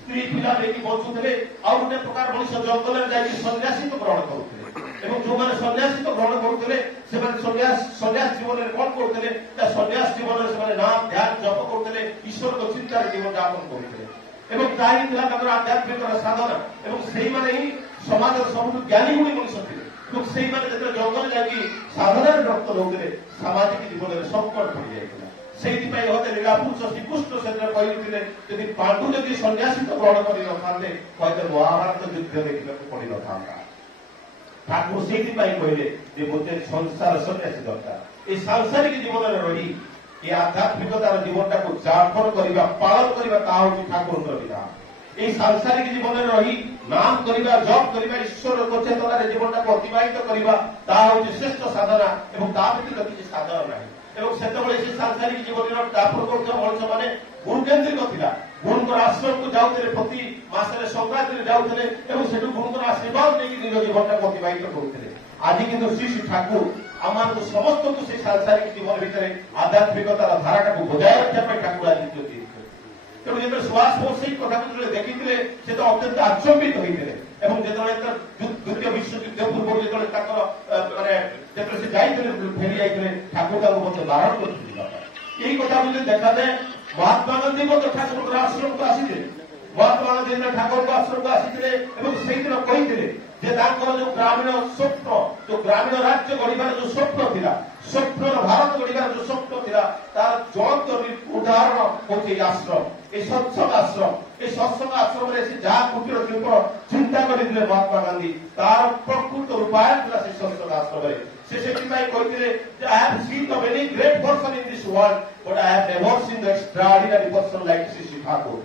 ସ୍ତ୍ରୀ ପିଲା ନେଇକି ବଞ୍ଚୁଥିଲେ ଆଉ ଗୋଟେ ପ୍ରକାର ମଣିଷ ଜଙ୍ଗଲରେ ଯାଇକି ସନ୍ନ୍ୟାସିତ୍ୱ ଗ୍ରହଣ କରୁଥିଲେ ଏବଂ ଯୋଉମାନେ ସନ୍ନ୍ୟାସିତ୍ୱ ଗ୍ରହଣ କରୁଥିଲେ ସେମାନେ ସନ୍ନ୍ୟାସ ଜୀବନରେ କଣ କରୁଥିଲେ ସନ୍ନ୍ୟାସ ଜୀବନରେ ସେମାନେ ନାମ ଧ୍ୟାନ ଜପ କରୁଥିଲେ ଈଶ୍ୱରଙ୍କ ଚିନ୍ତାରେ ଜୀବନ ଯାପନ କରୁଥିଲେ ଏବଂ ତାହା ହିଁ ଥିଲା ତାଙ୍କର ଆଧ୍ୟାତ୍ମିକର ସାଧନା ଏବଂ ସେଇମାନେ ହିଁ ସମାଜର ସବୁଠୁ ଜ୍ଞାନୀ ଗୁଣୀ ମଣିଷ ଥିଲେ ଏବଂ ସେଇମାନେ ଯେତେବେଳେ ଜଙ୍ଗଲ ଯାଇକି ସାଧନାରେ ରକ୍ତ ରହୁଥିଲେ ସାମାଜିକ ଜୀବନରେ ସଂକଟ ପଡିଯାଇଥିଲା ସେଇଥିପାଇଁ ହତେ ଲୀଳାପୁରୁଷ ଶ୍ରୀକୃଷ୍ଣ ସେଦିନ କହିଥିଲେ ଯଦି ପାଣ୍ଡୁ ଯଦି ସନ୍ନ୍ୟାସିତ୍ୱ ଗ୍ରହଣ କରିନଥାନ୍ତେ ହয়তো ମହାଭାରତ ଯୁଦ୍ଧ ଦେଖିବାକୁ ପଡିନଥାନ୍ତା ଠାକୁର ସେଇଥିପାଇଁ କହିଲେ ଯେ ମୋତେ ସଂସାର ସନ୍ନ୍ୟାସୀ ଦରକାର এই ସାଂସାରିକ ଜୀବନରେ ରହି এই ଆଧ୍ୟାତ୍ମିକତାର ଜୀବନଟାକୁ ଯାପନ କରିବା ପାଳନ କରିବା ତାହା ହେଉଛି ଠାକୁରଙ୍କର ବିଧାନ এই ସାଂସାରିକ ଜୀବନରେ ରହି ନାମ କରିବା ଜପ କରିବା ଈଶ୍ୱର ଚେତନାରେ ଜୀବନଟାକୁ ଅତିବାହିତ କରିବା ତାହା ହେଉଛି ଶ୍ରେଷ୍ଠ ସାଧନା ଏବଂ ତା ବ୍ୟତୀତ କିଛି ସାଧନା ନାହିଁ এবং ସେତେବେଳେ ସେ ସାଂସାରିକ ଜୀବନର ଦାପଟ କରୁଥିବା ମଣିଷ ମାନେ ଗୁରୁ କେନ୍ଦ୍ରିକ ଥିଲା। ଗୁରୁଙ୍କର ଆଶ୍ରମକୁ ଯାଉଥିଲେ, ପ୍ରତି ମାସରେ ସଂକ୍ରାନ୍ତିରେ ଯାଉଥିଲେ ଏବଂ ସେଠୁ ଗୁରୁଙ୍କର ଆଶୀର୍ବାଦ ନେଇକି ନିଜ ଜୀବନଟାକୁ ଅତିବାହିତ କରୁଥିଲେ। ଆଜି କିନ୍ତୁ ଶ୍ରୀ ଶ୍ରୀ ଠାକୁର ଆମମାନଙ୍କୁ ସମସ୍ତଙ୍କୁ ସେ ସାଂସାରିକ ଜୀବନ ଭିତରେ ଆଧ୍ୟାତ୍ମିକତାର ଧାରାଟାକୁ ବଜାୟ ରଖିବା ପାଇଁ ଠାକୁର ଆଜି ଦେଇଥିଲେ। ତେଣୁ ଯେତେବେଳେ ସୁଭାଷ ବୋଷ ସେଇ କଥାକୁ ଯେତେବେଳେ ଦେଖିଥିଲେ ସେ ତ ଅତ୍ୟନ୍ତ ଆଚମ୍ବିତ ହୋଇଥିଲେ ଏବଂ ଯେତେବେଳେ ଦ୍ୱିତୀୟ ବିଶ୍ୱଯୁଦ୍ଧ ପୂର୍ବରୁ ଯେତେବେଳେ ତାଙ୍କର ମାନେ ଯେତେବେଳେ ସେ ଯାଇଥିଲେ ଫେରି ଯାଇଥିଲେ ଠାକୁର ତାଙ୍କୁ ମଧ୍ୟ ବାରଣ କରିଥିଲେ ଯିବା ପାଇଁ। ଏଇ କଥାକୁ ଯଦି ଦେଖାଯାଏ ମହାତ୍ମା ଗାନ୍ଧୀ ମଧ୍ୟ ଠାକୁରଙ୍କର ଆଶ୍ରମକୁ ଆସିଥିଲେ। ମହାତ୍ମା ଗାନ୍ଧୀ ଠାକୁରଙ୍କ ଆଶ୍ରମକୁ ଆସିଥିଲେ ଏବଂ ସେଇଦିନ କହିଥିଲେ ଯେ ତାଙ୍କର ଯୋଉ ଗ୍ରାମୀଣ ସ୍ୱପ୍ନ, ଯୋଉ ଗ୍ରାମୀଣ ରାଜ୍ୟ ଗଢିବାର ଯୋଉ ସ୍ୱପ୍ନ ଥିଲା, ସ୍ୱପ୍ନର ଭାରତ ଗଢିବାର ଯୋଉ ସ୍ୱପ୍ନ ଥିଲା, ତାର ଜ୍ୱଳନ୍ତ ଉଦାହରଣ ହଉଛି ଏହି ଆଶ୍ରମ, এই সৎসঙ্গ আশ্রম। এই সৎসঙ্গ আশ্রমে সে যা কুটির শিল্প চিন্তা করে মহাত্মা গান্ধী তার প্রকৃত রূপায়ণ ଥିଲା সেই সৎসঙ্গ আশ্রমে। সে ସେଥିପାଇଁ କହିଥିଲେ যে I have seen the many great person in this world but I have never seen the extraordinary person like Sri ଠାକୁର।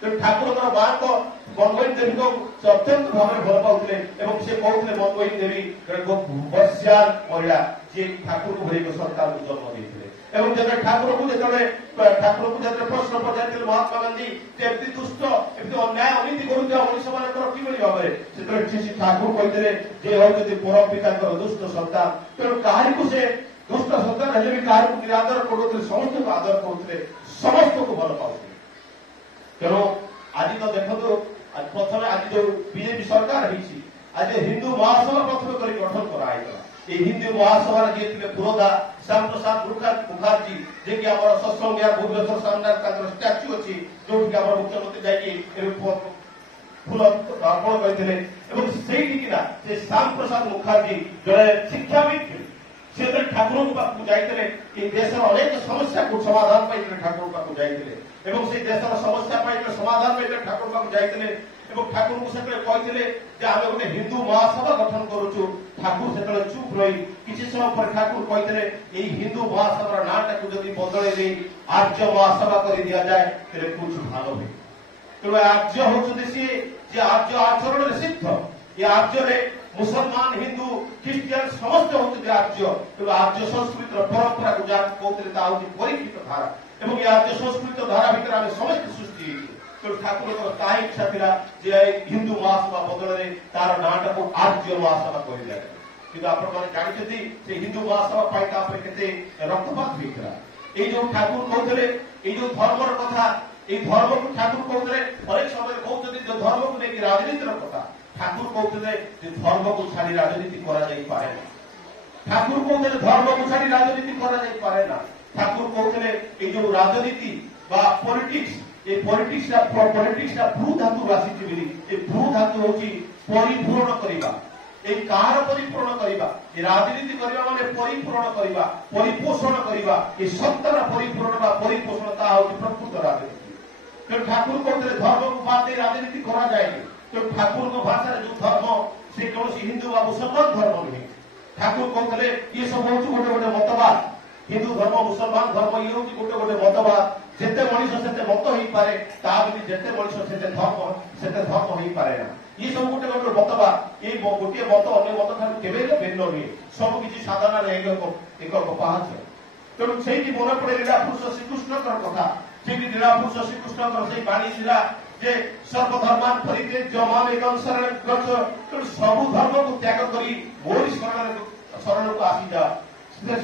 ତେଣୁ ଠାକୁରଙ୍କର ମାଙ୍କ ମନମୋହିନୀ ଦେବୀଙ୍କୁ ସେ ଅତ୍ୟନ୍ତ ଭାବରେ ଭଲ ପାଉଥିଲେ ଏବଂ ସେ କହୁଥିଲେ ମନମୋହିନୀ ଦେବୀ ବର୍ଷିୟାର ମହିଳା ଯିଏ ଠାକୁରଙ୍କୁ ଭଳି ଏକ ସନ୍ତାନକୁ ଜନ୍ମ ଦେଇଥିଲେ। ଏବଂ ଯେତେବେଳେ ଠାକୁରଙ୍କୁ ଯେତେବେଳେ ପ୍ରଶ୍ନ ପଚାରିଥିଲେ ମହାତ୍ମା ଗାନ୍ଧୀ ଯେ ଏମିତି ଦୁଷ୍ଟ ଏମିତି ଅନ୍ୟାୟ ଅନୀତି କରୁଥିବା ମଣିଷ ମାନଙ୍କର କିଭଳି ଭାବରେ, ସେତେବେଳେ ଶ୍ରୀ ଠାକୁର କହିଥିଲେ ଯେ ହେଉଛନ୍ତି ପରମ ପିତାଙ୍କର ଦୁଷ୍ଟ ସନ୍ତାନ। ତେଣୁ କାହାରିକୁ ସେ ଦୁଷ୍ଟ ସନ୍ତାନ ହେଲେ ବି କାହାରିକୁ ନିରାଦର କରୁଥିଲେ, ସମସ୍ତଙ୍କୁ ଆଦର କରୁଥିଲେ, ସମସ୍ତଙ୍କୁ ଭଲ ପାଉଥିଲେ। ତେଣୁ ଆଜି ତ ଦେଖନ୍ତୁ ପ୍ରଥମେ ଆଜି ଯୋଉ ବିଜେପି ସରକାର ହେଇଛି, ଆଜି ହିନ୍ଦୁ ମହାସଭା ପ୍ରଥମେ କରି ଗଠନ କରାଯାଇଥିଲା। এই হিন্দু মহাসভার ଯିଏ ଥିଲେ ପୁରୋଧା ଶ୍ୟାମପ୍ରସାଦ ମୁଖାର୍ଜୀ, ଯିଏକି ଆମର ସତ୍ସଙ୍ଗ ବିହାର ଭୁବନେଶ୍ୱର ସାମ୍ନାରେ ତାଙ୍କର ଷ୍ଟାଚ୍ୟୁ ଅଛି, ଯୋଉଠିକି ଆମର ମୁଖ୍ୟମନ୍ତ୍ରୀ ଯାଇକି ଫୁଲ ଅର୍ପଣ କରିଥିଲେ। ଏବଂ ସେଇଠିକିନା ସେ ଶ୍ୟାମପ୍ରସାଦ ମୁଖାର୍ଜୀ ଜଣେ ଶିକ୍ଷାବିତ୍ ଥିଲେ। ସେ ଯେତେବେଳେ ଠାକୁରଙ୍କ ପାଖକୁ ଯାଇଥିଲେ, এই ଦେଶର ଅନେକ ସମସ୍ୟାକୁ ସମାଧାନ ପାଇଁ ଠାକୁରଙ୍କ ପାଖକୁ ଯାଇଥିଲେ ଏବଂ ସେଇ ଦେଶର ସମସ୍ୟା ପାଇଁ ସମାଧାନ ପାଇଁ ଠାକୁରଙ୍କ ପାଖକୁ ଯାଇଥିଲେ ଏବଂ ଠାକୁରଙ୍କୁ ସେତେବେଳେ କହିଥିଲେ ଯେ ଆମେ ଗୋଟେ ହିନ୍ଦୁ ମହାସଭା ଗଠନ କରୁଛୁ। ଠାକୁର ସେତେବେଳେ ଚୁପ୍ ରହି କିଛି ସମୟ ପରେ ଠାକୁର କହିଥିଲେ ଏଇ ହିନ୍ଦୁ ମହାସଭାର ନାଁଟାକୁ ଯଦି ବଦଳେଇ ଦେଇ ଆର୍ଯ୍ୟ ମହାସଭା କରି ଦିଆଯାଏ ତେବେ କୁछ ଭଲ ହୁଏ। ତେଣୁ ଆର୍ଯ୍ୟ ହଉଛନ୍ତି ସିଏ ଯେ ଆର୍ଯ୍ୟ ଆଚରଣରେ ସିଦ୍ଧ। ଏ ଆର୍ଯ୍ୟରେ ମୁସଲମାନ, ହିନ୍ଦୁ, ଖ୍ରୀଷ୍ଟିଆନ ସମସ୍ତେ ହଉଛନ୍ତି ଆର୍ଯ୍ୟ। ତେଣୁ ଆର୍ଯ୍ୟ ସଂସ୍କୃତିର ପରମ୍ପରାକୁ ଯାହା କହୁଥିଲେ ତାହା ହଉଛି ପରୀକ୍ଷିତ ଧାରା ଏବଂ ଏ ଆର୍ଯ୍ୟ ସଂସ୍କୃତ ଧାରା ଭିତରେ ଆମେ ସମସ୍ତେ ସୃଷ୍ଟି ହେଇଛୁ। ତେଣୁ ଠାକୁରଙ୍କର ତାହା ଇଚ୍ଛା ଥିଲା ଯେ ହିନ୍ଦୁ ମହାସଭା ବଦଳରେ ତାର ନାଁଟାକୁ ଆର୍ଯ୍ୟ ମହାସଭା କରିଦିଆଯାଏ। କିନ୍ତୁ ଆପଣମାନେ ଜାଣିଛନ୍ତି ସେ ହିନ୍ଦୁ ମହାସଭା ପାଇଁ ତାପରେ କେତେ ରକ୍ତପାତ ହୋଇଥିଲା। ଏଇ ଯୋଉ ଠାକୁର କହୁଥିଲେ ଏଇ ଯୋଉ ଧର୍ମର କଥା, এই ধর্মକୁ ଠାକୁର କହୁଥିଲେ ଅନେକ ସମୟରେ କହୁଛନ୍ତି ଯେ ଧର୍ମକୁ ନେଇକି ରାଜନୀତିର କଥା। ଠାକୁର କହୁଥିଲେ ଯେ ଧର୍ମକୁ ଛାଡି ରାଜନୀତି କରାଯାଇପାରେ ନା। ଠାକୁର କହୁଥିଲେ ଧର୍ମକୁ ଛାଡି ରାଜନୀତି କରାଯାଇପାରେ ନା। ଠାକୁର କହୁଥିଲେ ଏଇ ଯୋଉ ରାଜନୀତି ବା ପଲିଟିକ୍ସ, এই পলিটিক্সটা ভ্রু ধাতুରୁ ଆସିଛି ବୋଲି। এই ভ্রু ধাতୁ ହଉଛି ପରିପୂରଣ କରିବା। এই କାହାର ପରିପୂରଣ କରିବା? এই ରାଜନୀତି କରିବା ମାନେ ପରିପୂରଣ କରିବା, ପରିପୋଷଣ କରିବା। এই ସତ୍ତାର ପରିପୂରଣ ବା ପରିପୋଷଣ ତାହା ହଉଛି ପ୍ରକୃତ ରାଜନୀତି। ତେଣୁ ଠାକୁର କହୁଥିଲେ ଧର୍ମକୁ ବାଦ ଦେଇ ରାଜନୀତି କରାଯାଏନି। ତେଣୁ ଠାକୁରଙ୍କ ଭାଷାରେ ଯୋଉ ଧର୍ମ ସେ କୌଣସି ହିନ୍ଦୁ ବା ମୁସଲମାନ ଧର୍ମ ନୁହେଁ। ଠାକୁର କହୁଥିଲେ ଇଏ ସବୁ ହଉଛି ଗୋଟେ ଗୋଟେ ମତବାଦ। ହିନ୍ଦୁ ଧର୍ମ, ମୁସଲମାନ ଧର୍ମ ଇଏ ହଉଛି ଗୋଟେ ଗୋଟେ ମତବାଦ। ଯେତେ ମଣିଷ ସେତେ ମତ ହେଇପାରେ, ତା ବୋଲି ଯେତେ ମଣିଷ ସେତେ ଧର୍ମ ହେଇପାରେ ନା। ଇଏ ସବୁ ଗୋଟେ ଗୋଟେ ମତବାଦ। ଏଇ ଗୋଟିଏ ମତ ଅନ୍ୟ ମତ ଠାରୁ କେବେ ଭିନ୍ନ ନୁହେଁ। ସବୁ କିଛି ସାଧନାରେ ଏକ ପାହାଚ। ତେଣୁ ସେଇଠି ମନେ ପଡେ ଲୀଳାପୁରୁଷ ଶ୍ରୀକୃଷ୍ଣଙ୍କର କଥା। ସେଇଠି ଲୀଳାପୁରୁଷ ଶ୍ରୀକୃଷ୍ଣଙ୍କର ସେଇ ବାଣୀ ଥିଲା ଯେ ସର୍ବଧର୍ମାନ ପରିତ୍ୟଜ୍ୟ ମାମ୍ ଏକଂ ଶରଣଂ ଗଚ୍ଛ। ତେଣୁ ସବୁ ଧର୍ମକୁ ତ୍ୟାଗ କରି ମୋରି ଶରଣକୁ ଆସିଯାଅ।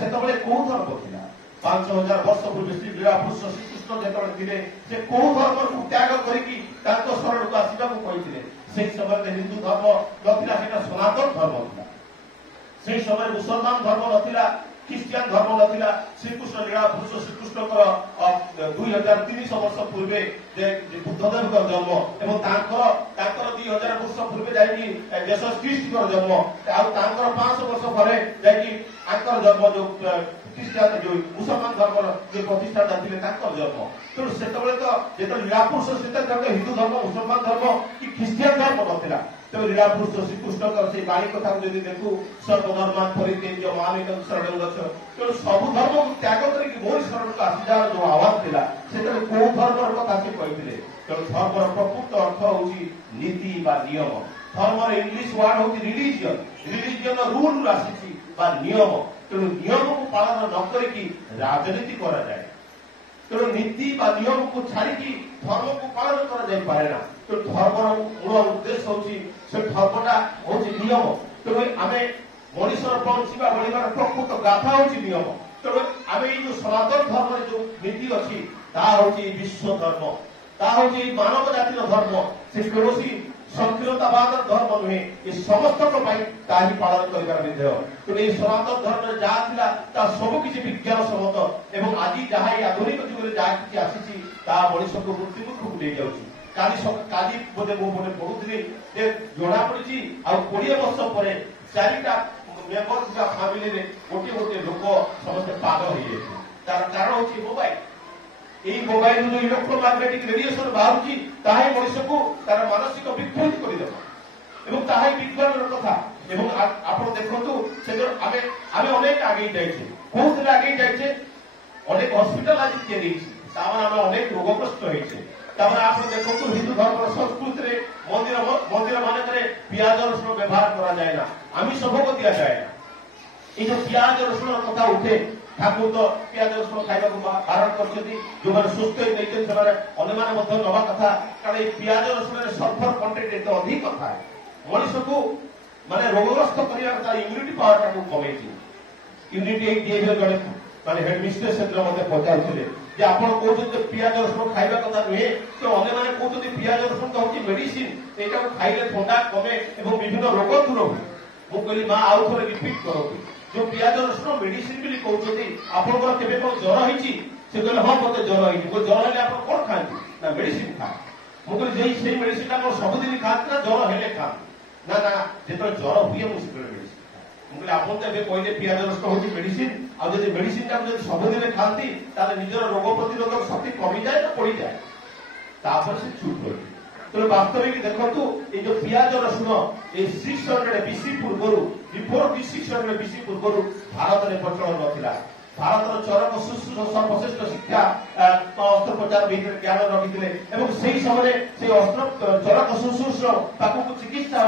ସେତେବେଳେ କୋଉ ଧର୍ମ ଥିଲା? 5000 ବର୍ଷ ପୂର୍ବେ ଶ୍ରୀ ଲୀଳାପୁରୁଷ ଶ୍ରୀକୃଷ୍ଣ ଯେତେବେଳେ ଥିଲେ ସେ କୋଉ ଧର୍ମକୁ ତ୍ୟାଗ କରିକି ତାଙ୍କ ଶରଣକୁ ଆସିବାକୁ କହିଥିଲେ? ସେହି ସମୟରେ ହିନ୍ଦୁ ଧର୍ମ ନଥିଲା, ସେଟା ସନାତନ ଧର୍ମ ଥିଲା। ସେହି ସମୟରେ ମୁସଲମାନ ଧର୍ମ ନଥିଲା, ଖ୍ରୀଷ୍ଟିଆନ ଧର୍ମ ନଥିଲା। ଶ୍ରୀକୃଷ୍ଣ ଲୀଳାପୁରୁଷ ଶ୍ରୀକୃଷ୍ଣଙ୍କର 2300 ବର୍ଷ ପୂର୍ବେ ବୁଦ୍ଧଦେବଙ୍କର ଜନ୍ମ ଏବଂ ତାଙ୍କର 2000 ବର୍ଷ ପୂର୍ବେ ଯାଇକି ଯୀଶୁ ଖ୍ରୀଷ୍ଟଙ୍କର ଜନ୍ମ, ଆଉ ତାଙ୍କର 500 ବର୍ଷ ପରେ ଯାଇକି ତାଙ୍କର ଜନ୍ମ ଯୋଉ ଖ୍ରୀଷ୍ଟିଆନ ଯୋଉ ମୁସଲମାନ ଧର୍ମର ଯୋଉ ପ୍ରତିଷ୍ଠାତା ଥିଲେ ତାଙ୍କର ଜନ୍ମ। ତେଣୁ ସେତେବେଳେ ତ ଯେତେବେଳେ ଲୀଳାପୁରୁଷ ସେତେବେଳେ ହିନ୍ଦୁ ଧର୍ମ, ମୁସଲମାନ ଧର୍ମ କି ଖ୍ରୀଷ୍ଟିଆନ ଧର୍ମ ନଥିଲା। ତେଣୁ ଲୀଳାପୁରୁଷ ଶ୍ରୀକୃଷ୍ଣଙ୍କର ସେଇ ବାଣୀ କଥାକୁ ଯଦି ଦେଖୁ ସର୍ବଧର୍ମାନ ପରିତ୍ୟଜ୍ୟ ମାମ୍ ଏକଂ ଶରଣଂ ଗଚ୍ଛ। ତେଣୁ ସବୁ ଧର୍ମକୁ ତ୍ୟାଗ କରିକି ମୋରି ଶରଣକୁ ଆସିଯାର ଯୋଉ ଆହ୍ୱାନ ଥିଲା, ସେତେବେଳେ କୋଉ ଧର୍ମର କଥା ସେ କହିଥିଲେ? ତେଣୁ ଧର୍ମର ପ୍ରକୃତ ଅର୍ଥ ହଉଛି ନୀତି ବା ନିୟମ। ଧର୍ମର ଇଂଲିଶ ୱାର୍ଡ ହଉଛି ରିଲିଜିଅନ। ରିଲିଜିଅନ ରୁଲରୁ ଆସିଛି ବା ନିୟମ। ତେଣୁ ନିୟମକୁ ପାଳନ ନ କରିକି ରାଜନୀତି କରାଯାଏ। ତେଣୁ ନୀତି ବା ନିୟମକୁ ଛାଡ଼ିକି ଧର୍ମକୁ ପାଳନ କରାଯାଇପାରେ ନା। ତେଣୁ ଧର୍ମର ମୂଳ ଉଦ୍ଦେଶ୍ୟ ହଉଛି ସେ ଧର୍ମଟା ହଉଛି ନିୟମ। ତେଣୁ ଆମେ ମଣିଷର ବଞ୍ଚିବା ବଳିବାର ପ୍ରକୃତ ଗାଥା ହଉଛି ନିୟମ। ତେଣୁ ଆମେ ଏଇ ଯୋଉ ସନାତନ ଧର୍ମରେ ଯୋଉ ନୀତି ଅଛି ତାହା ହଉଛି ବିଶ୍ୱ ଧର୍ମ, ତାହା ହଉଛି ମାନବ ଜାତିର ଧର୍ମ। ସେ କୌଣସି ସଂକୀର୍ଣ୍ଣତାବାଦର ଧର୍ମ ନୁହେଁ, ଏ ସମସ୍ତଙ୍କ ପାଇଁ ତାହା ହିଁ ପାଳନ କରିବାର ବିଧେୟ। ତେଣୁ ଏହି ସନାତନ ଧର୍ମରେ ଯାହା ଥିଲା ତାହା ସବୁ କିଛି ବିଜ୍ଞାନ ସମ୍ମତ ଏବଂ ଆଜି ଯାହା ଏଇ ଆଧୁନିକ ଯୁଗରେ ଯାହା କିଛି ଆସିଛି ତାହା ମଣିଷକୁ ମୃତ୍ୟୁମୁଖକୁ ନେଇଯାଉଛି। କାଲି ବୋଧେ ମୁଁ ପଢୁଥିଲି ଯେ ଜଣାପଡିଛି ଆଉ 20 ବର୍ଷ ପରେ 4ଟା ମେମ୍ବର ଥିବା ଫ୍ୟାମିଲିରେ ଗୋଟିଏ ଲୋକ ସମସ୍ତେ ପାଗଳ ହେଇଯାଇଛି। ତାର କାରଣ ହଉଛି ମୋବାଇଲ। এই মোবাইল ଯୋଉ ଇଲେକ୍ଟ୍ରୋମାଗ୍ନେଟିକ ରେଡିଏସନ ବାହାରୁଛି ତାହା ହିଁ ମଣିଷକୁ ତାର ମାନସିକ ବିକୃତ କରିଦେବ ଏବଂ ତାହା ହିଁ ବିଜ୍ଞାନର କଥା। ଏବଂ ଆପଣ ଦେଖନ୍ତୁ ଆମେ ଅନେକ ଆଗେଇ ଯାଇଛେ। କୋଉଥିରେ ଆଗେଇ ଯାଇଛେ? ଅନେକ ହସ୍ପିଟାଲ ଆଜି ତିଆରି ହେଇଛି, ତାମାନେ ଆମେ ଅନେକ ରୋଗଗ୍ରସ୍ତ ହେଇଛେ। ତାମାନେ ଆପଣ ଦେଖନ୍ତୁ ହିନ୍ଦୁ ଧର୍ମର ସଂସ୍କୃତିରେ ମନ୍ଦିର ମାନଙ୍କରେ ପିଆଜ ରସୁଣ ବ୍ୟବହାର କରାଯାଏ ନା, ଆମିଷ ଭୋଗ ଦିଆଯାଏ ନା। এই যে পিঁয়াজ রসুণের কথা উঠে ঠাকুর তো পিঁয়াজ রসুণ খাইବାକୁ ବାରଣ କରିଛନ୍ତି। ଯୋଉମାନେ ସୁସ୍ଥ ହେଇଯାଇଛନ୍ତି ସେମାନେ ଅନ୍ୟମାନେ ମଧ୍ୟ ନେବା କଥା, କାରଣ এই ପିଆଜ ରସୁଣରେ ସଲଫର କଣ୍ଟେଣ୍ଟ ଏତେ ଅଧିକ ଥାଏ ମଣିଷକୁ ମାନେ ରୋଗଗ୍ରସ୍ତ କରିବାର ତାର ଇମ୍ୟୁନିଟି ପାୱାରଟାକୁ କମେଇଛି। ଇମ୍ୟୁନିଟି ଦିଏ ଜଣେ ମାନେ ହେଡ୍ ମିଷ୍ଟ୍ରେସ୍ ସେଦିନ ମୋତେ ପଚାରୁଥିଲେ ଯେ ଆପଣ କହୁଛନ୍ତି ପିଆଜ ରସୁଣ ଖାଇବା କଥା ନୁହେଁ, ତ ଅନ୍ୟମାନେ କହୁଛନ୍ତି ପିଆଜ ରସୁଣ ତ ହଉଛି ମେଡିସିନ, ଏଇଟାକୁ ଖାଇଲେ ଥଣ୍ଡା କମେ ଏବଂ ବିଭିନ୍ନ ରୋଗ ଦୂର ହୁଏ। ମୁଁ କହିଲି ମା ଆଉ ଥରେ ରିପିଟ୍ କରନ୍ତୁ, जो पियाज रसुण मेडिसिन बोली कहते आपंकर केवे कौन ज्वर होती? से कहले हाँ मत ज्वर होती। ज्वर हेल्ले आप कौन खाती ना मेडिसिन खाए। मुझे से मेडिसिन कौन सबुदिन खाती ना ज्वर हेल्ले खाती ना ना जो ज्वर हुए मुझे मेडिसिन मुझे आप कहले पियाज रसुण हूँ मेडिसिन आज मेडिसिन टाइम सबुदिन खाती निजर रोग प्रतिरोधक शक्ति कमी जाए ना पड़ जाए तापर से चुप रही। तेणु वास्तविक देखु ये जो पियाज रसुण ये 600 BC पूर्व बिफोर 600 BC पूर्व भारत में प्रचलन नथिला। भारतर चरक शुश्रूष सर्वश्रेष्ठ शिक्षा अस्त्रोपचार भीतर ज्ञान रखिते से समय से चरक शुश्रूष चिकित्सा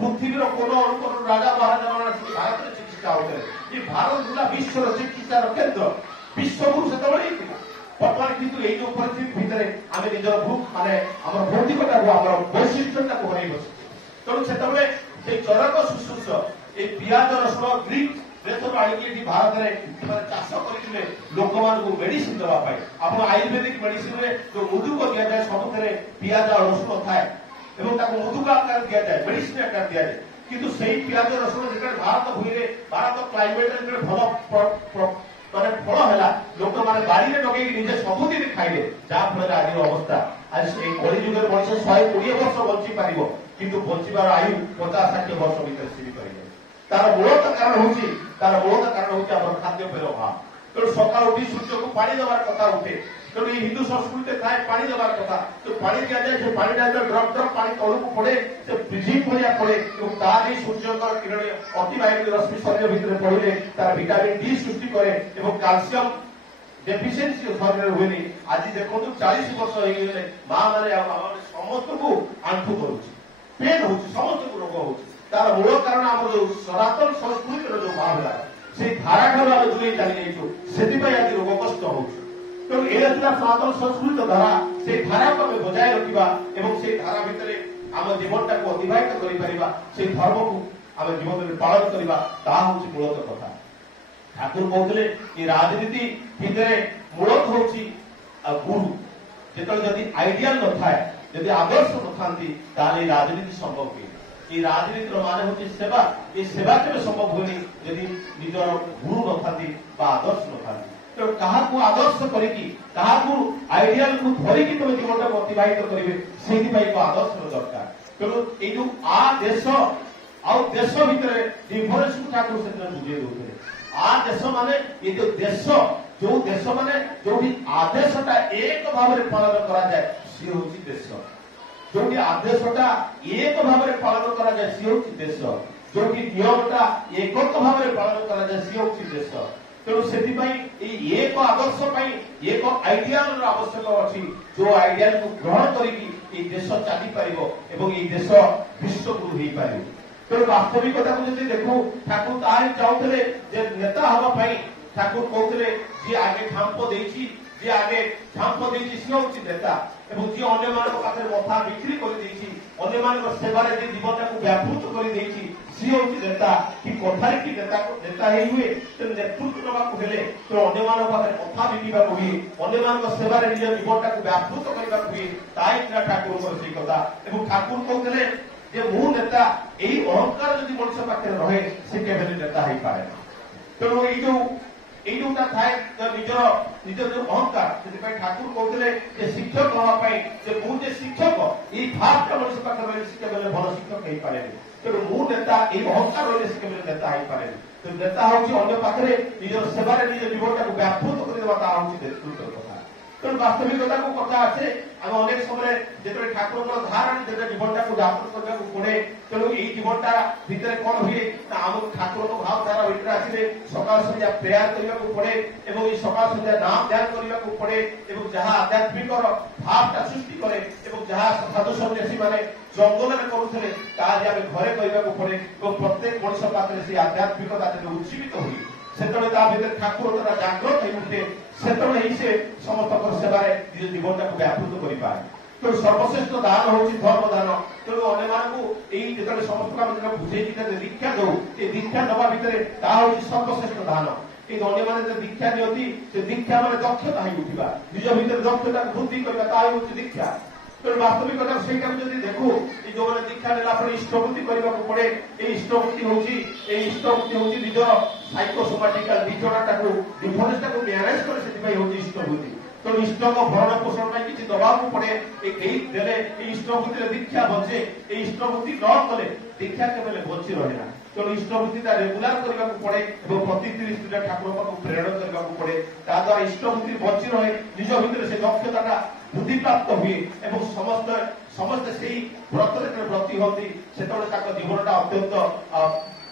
पृथ्वीर कोण अनुकोण राजा महाराजा भारत में चिकित्सा होते। ये भारत था विश्वर चिकित्सार केन्द्र, विश्वगुरु से बर्तमान किंतु ये जो परिस्थिति भितर आम निजर माने भौतिकता वैशिष्ट्यता को हर बस। तेणु से चरक शुश्रूष ये पियाज रसुण ग्रीक देश आनिकी भारत में चाष करते लोक मान मेडिसिन देवाई। आप आयुर्वेदिक मेडिसिन में जो मुदुक दि जाए सब पियाज रसुण थाए मुदुक आकार दि जाए मेडिसिन आकार दि जाए। किंतु से पियाज रसुण जो भारत भूमि भारत क्लाइमेट भल माने फल है लोक मैंने बाड़ी में लगे निजे सबुदिन खाइले जहाँफल आज अवस्था आज कलिजुग मनुष्य 120 वर्ष बंची पार किंतु बंचार आयु 50-60 वर्ष भर सीमित रही। तार मूलत कारण हूँ खाद्यपेय अभाव। तेणु सका उठी सूर्य को पानी देवार कथा उठे। तेणु हिंदू संस्कृति थाए पानी देवार कथा तो पानी दि जाए से पानी ड्रप ड्रप पानी तलू पड़े से पृथ्वी पड़िया पड़े ताकि सूर्य किरण अतिबाहित रश्मि शरीर भितर पड़े तार विटामिन डी सृष्टि करे और कैल्शियम डेफिशिएंसी शरीर हुए। आज देखो 40 वर्ष हो माँ मैंने समस्त को आंठू करुच्ची पेन हो समस्त को रोग हो तार मूल कारण आम जो सनातन संस्कृति जो भाव है से धारा ठार आम दूरे चली जाइए से आज रोग कष्ट हो। तेणु यह सनातन संस्कृति धारा से धारा को आम बजाय रखा और से धारा भितर आम जीवनटा को अतिबाहित कर धर्म को आम जीवन में पालन करवा हूँ मूलत कथा। ठाकुर कहते कि राजनीति भितर मूलत हूँ गुरु जो आइडियाल न था जदि आदर्श न था राजनीति संभव हुए। ये राजनीतिर मान हूँ सेवा, ये सेवा केवे संभव हुए यदि निजर गुरु न था आदर्श न था। तो क्या आदर्श करी आइडियाल को धरिकी तुम जीवन को अतिबाहित करेंगे से आदर्श दरकार। तेणु ये जो देश देश भितर डिफरेन्स को ठाकुर से बुझे दौरे देश माने ये जो देश माने जो आदेशटा एक भाव में पालन करा जाए सी हूँ देश। जो आदेशटा एक भाव में पालन करा जाए सी हूँ देश। जो नियमटा एक भाव में पालन करा जाए सी हूँ देश। तेणु से एक आदर्श एक आइडियाल आवश्यक अच्छी जो आइडियाल को ग्रहण करी देश चली पार देश विश्वगुरु हो पार। तेणु वास्तविकता को जब देखू ठाकुर तार चाहूले नेता हवा ठाकुर कहते जी आगे खांप देती जी आगे खांप देती सी हूँ नेता এবং যে অন্যମାନଙ୍କ পাখে মথা বিক্রি করে দিয়েছি অন্যମାନଙ୍କ সেবারে যে জীবনটাকে ব্যাপৃত করে দিয়েছি সে হচ্ছে নেতা কি কথারে কি নেতা ହେଇ ହୁଏ ତେଣୁ ନେତୃତ୍ୱ ନେବାକୁ ହେଲେ ତ ଅନ୍ୟମାନଙ୍କ ପାଖରେ କଥା ବିକିବାକୁ ହୁଏ ଅନ୍ୟମାନଙ୍କ ସେବାରେ ନିଜ ଜୀବନଟାକୁ ବ୍ୟାପୃତ କରିବାକୁ ହୁଏ ତାଇ ଥିଲା ଠାକୁରଙ୍କର ସେଇ କଥା ଏବଂ ଠାକୁର କହୁଥିଲେ ଯେ ମୁଁ ନେତା ଏଇ ଅହଙ୍କାର ଯଦି ମଣିଷ ପାଖରେ ରହେ ସେ କେବେ ନେତା ହେଇପାରେ ନା ତେଣୁ এই ଯୋଉଟା ଥାଏ ନିଜ ଯୋଉ ଅହଙ୍କାର ସେଥିପାଇଁ ଠାକୁର କହୁଥିଲେ ଯେ ଶିକ୍ଷକ ହବା ପାଇଁ ଯେ ମୁଁ ଯେ ଶିକ୍ଷକ ଏଇ ଭାବଟା ମଣିଷ ପାଖରେ ରହିଲେ ସେ କେବେ ଭଲ ଶିକ୍ଷକ ହେଇପାରେନି ତେଣୁ ମୁଁ ନେତା ଏଇ ଅହଙ୍କାର ରହିଲେ ସେ କେବେ ନେତା ହେଇପାରେନି ତେଣୁ ନେତା ହଉଛି ଅନ୍ୟ ପାଖରେ ନିଜର ସେବାରେ ନିଜ ଜୀବନଟାକୁ ବ୍ୟାପୃତ କରିଦେବା ତାହା ହଉଛି ନେତୃତ୍ୱର କଥା ତେଣୁ ବାସ୍ତବିକତାକୁ କଥା ଅଛି ଆମେ ଅନେକ ସମୟରେ ଯେତେବେଳେ ଠାକୁରଙ୍କର ଧାରଣା ଯେତେବେଳେ ଜୀବନଟାକୁ ବ୍ୟାପୃତ କରିବାକୁ ପଡେ ତେଣୁ ଏଇ ଜୀବନଟା ଭିତରେ କଣ ହୁଏ ନା ଆମକୁ ଠାକୁରଙ୍କ ଭାବଧାରା ଭିତରେ ଆସିଲେ ସକାଳ ସନ୍ଧ୍ୟା ପ୍ରେୟାର କରିବାକୁ ପଡେ ଏବଂ ଏଇ ସକାଳ ସନ୍ଧ୍ୟା ନାମ ଧ୍ୟାନ କରିବାକୁ ପଡେ ଏବଂ ଯାହା ଆଧ୍ୟାତ୍ମିକର ଭାବଟା ସୃଷ୍ଟି କରେ ଏବଂ ଯାହା ସାଧୁ ସନ୍ନ୍ୟାସୀ ମାନେ ଜଙ୍ଗଲରେ କରୁଥିଲେ ତାହା ଯେ ଆମେ ଘରେ କରିବାକୁ ପଡେ ଏବଂ ପ୍ରତ୍ୟେକ ମଣିଷ ପାଖରେ ସେଇ ଆଧ୍ୟାତ୍ମିକତା ଯଦି ଉଜ୍ଜୀବିତ ହୁଏ ସେତେବେଳେ ତା ଭିତରେ ଠାକୁର ଦ୍ୱାରା ଜାଗ୍ରତ ହେଇ ଉଠେ ସେତେବେଳେ ହିଁ ସେ ସମସ୍ତଙ୍କର ସେବାରେ ନିଜ ଜୀବନଟାକୁ ବ୍ୟାପୃତ କରିପାରେ ତେଣୁ ସର୍ବଶ୍ରେଷ୍ଠ ଦାନ ହଉଛି ଧର୍ମ ଦାନ ତେଣୁ ଅନ୍ୟମାନଙ୍କୁ ଏଇ ଯେତେବେଳେ ସମସ୍ତଙ୍କୁ ଆମେ ଯେତେବେଳେ ବୁଝେଇକି ଦୀକ୍ଷା ଦଉ ଏ ଦୀକ୍ଷା ଦେବା ଭିତରେ ତାହା ହଉଛି ସର୍ବଶ୍ରେଷ୍ଠ ଦାନ କିନ୍ତୁ ଅନ୍ୟମାନେ ଯେ ଦୀକ୍ଷା ନିଅନ୍ତି ସେ ଦୀକ୍ଷା ମାନେ ଦକ୍ଷତା ହେଇ ଉଠିବା ନିଜ ଭିତରେ ଦକ୍ଷତାକୁ ବୃଦ୍ଧି କରିବା ତାହା ହେଉଛି ଦୀକ୍ଷା ତେଣୁ ବାସ୍ତବିକତା ସେଇଟାକୁ ଯଦି ଦେଖୁ ଏ ଯୋଉମାନେ ଦୀକ୍ଷା ନେଲା ପରେ ଇଷ୍ଟବୃତ୍ତି କରିବାକୁ ପଡେ ଏଇ ଇଷ୍ଟବୃତ୍ତି ହଉଛି ନିଜର ସାଇକୋସୋମାଟିକାଲ ବିଚଣାଟାକୁ ଡିଫରେନ୍ସଟାକୁ ମ୍ୟାନେଜ କରେ ସେଥିପାଇଁ ହଉଛି ଇଷ୍ଟବୃତ୍ତି ତେଣୁ ଇଷ୍ଟଙ୍କ ଭରଣ ପୋଷଣ ପାଇଁ କିଛି ଦବାକୁ ପଡେ ଏଇ ଦେଲେ ଏଇ ଇଷ୍ଟବୃତ୍ତିରେ ଦୀକ୍ଷା ବଞ୍ଚେ ଏଇ ଇଷ୍ଟବୃତ୍ତି ନ କଲେ ଦୀକ୍ଷା କେବେ ବଞ୍ଚି ରହେ ନା ତେଣୁ ଇଷ୍ଟବୃତ୍ତିଟା ରେଗୁଲାର କରିବାକୁ ପଡେ ଏବଂ ପ୍ରତି 30 ଦିନ ଠାକୁରଙ୍କ ପାଖକୁ ପ୍ରେରଣ କରିବାକୁ ପଡେ ତା ଦ୍ୱାରା ଇଷ୍ଟବୃତ୍ତି ବଞ୍ଚି ରହେ ନିଜ ଭିତରେ ସେ ଦକ୍ଷତାଟା ବୃଦ୍ଧିପ୍ରାପ୍ତ ହୁଏ ଏବଂ ସମସ୍ତେ ସେଇ ବ୍ରତରେ ବ୍ରତୀ ହୁଅନ୍ତି ସେତେବେଳେ ତାଙ୍କ ଜୀବନଟା ଅତ୍ୟନ୍ତ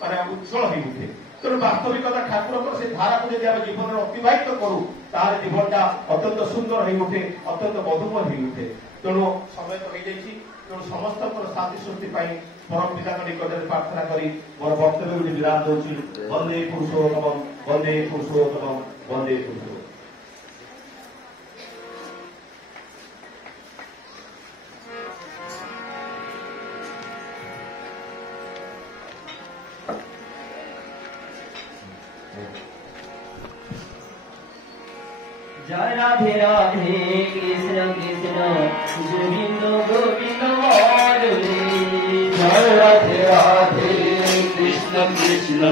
ମାନେ ଉଜ୍ଜଳ ହେଇ ଉଠେ ତେଣୁ ବାସ୍ତବିକତା ଠାକୁରଙ୍କର ସେ ଧାରାକୁ ଯଦି ଆମେ ଜୀବନରେ ଅତିବାହିତ କରୁ ତାହେଲେ ଜୀବନଟା ଅତ୍ୟନ୍ତ ସୁନ୍ଦର ହେଇ ଉଠେ ଅତ୍ୟନ୍ତ ମଧୁମୟ ହେଇ ଉଠେ ତେଣୁ ସମୟ ତ ହେଇଯାଇଛି ତେଣୁ ସମସ୍ତଙ୍କର ଶାନ୍ତି ସୃଷ୍ଟି ପାଇଁ ପରମ ପିତାଙ୍କ ନିକଟରେ ପ୍ରାର୍ଥନା କରି ମୋର ବକ୍ତବ୍ୟ ଗୋଟେ ବିରାମ ଦଉଛି ବନ୍ଦେ ପୁରୁଷୋତ୍ତମ ବନ୍ଦେ ପୁରୁଷୋତ୍ତମ ବନ୍ଦେ ପୁରୁଷୋତ୍ତମ जय राधे राधे कृष्ण कृष्ण गोविंद गोविंद जय राधे राधे कृष्ण कृष्ण